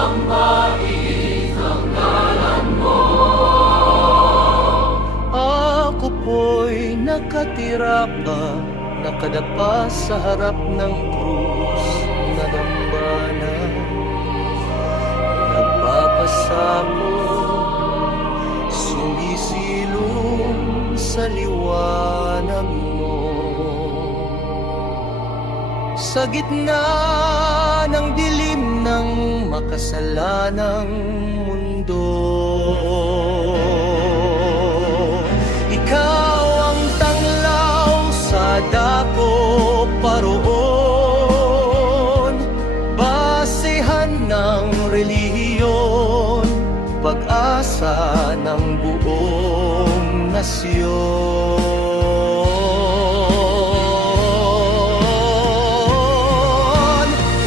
sambahin ang ngalan mo. Ako po'y nakatira pa, nakadapa sa harap ng krus na dambana. Nagpapasako, sumisilong sa liwanag mo. Sa gitna ng dilim ng makasalanang mundo, ikaw ang tanglaw sa dako paroon. Basehan ng relihiyon, pag-asa ng buong nasyon.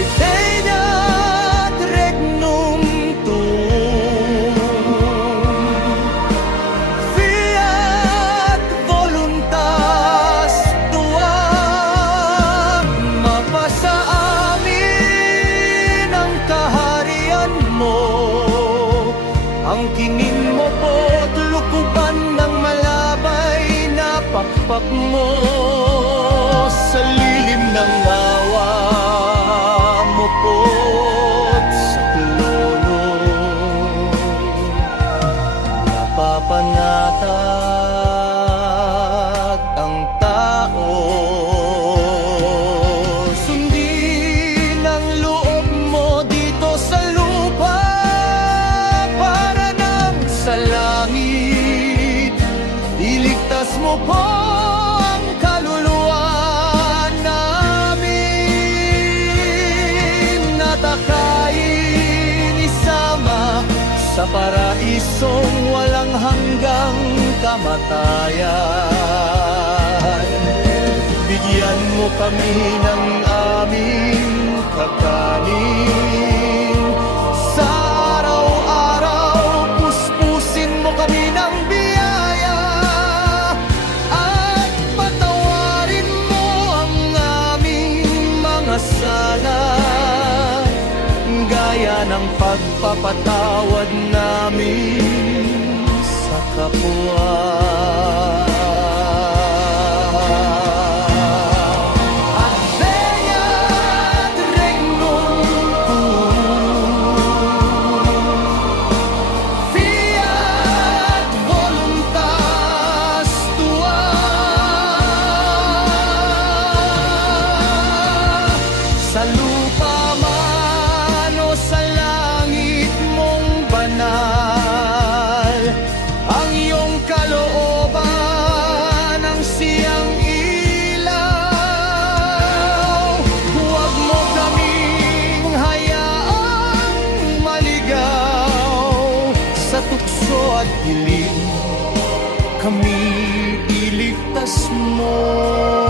Itinad regnum tuum, fiat voluntas tua. Mapasa amin ang kaharian mo, ang kinin mo po't lukuban ng malabay na pakpak mo. Sa lilim ng awa mo po't sa klonong napapanatag ang tao. Sundin ang loob mo dito sa lupa para nang sa langit. Iligtas mo po ang kaluluwa namin, natakain isama sa paraisong walang hanggang kamatayan. Bigyan mo kami ng aming kakanin sa araw-araw. Puspusin mo kami ng biyaya at patawarin mo ang aming mga sala, gaya ng pagpapatawad namin sa kapwa. Adveniat regnum tuum, fiat voluntas tua. Sa lupa man o sa langit mong banal, ang iyong kalooban ang siyang ilaw. Huwag mo kaming hayaang maligaw sa tukso at dilim, kami iligtas mo.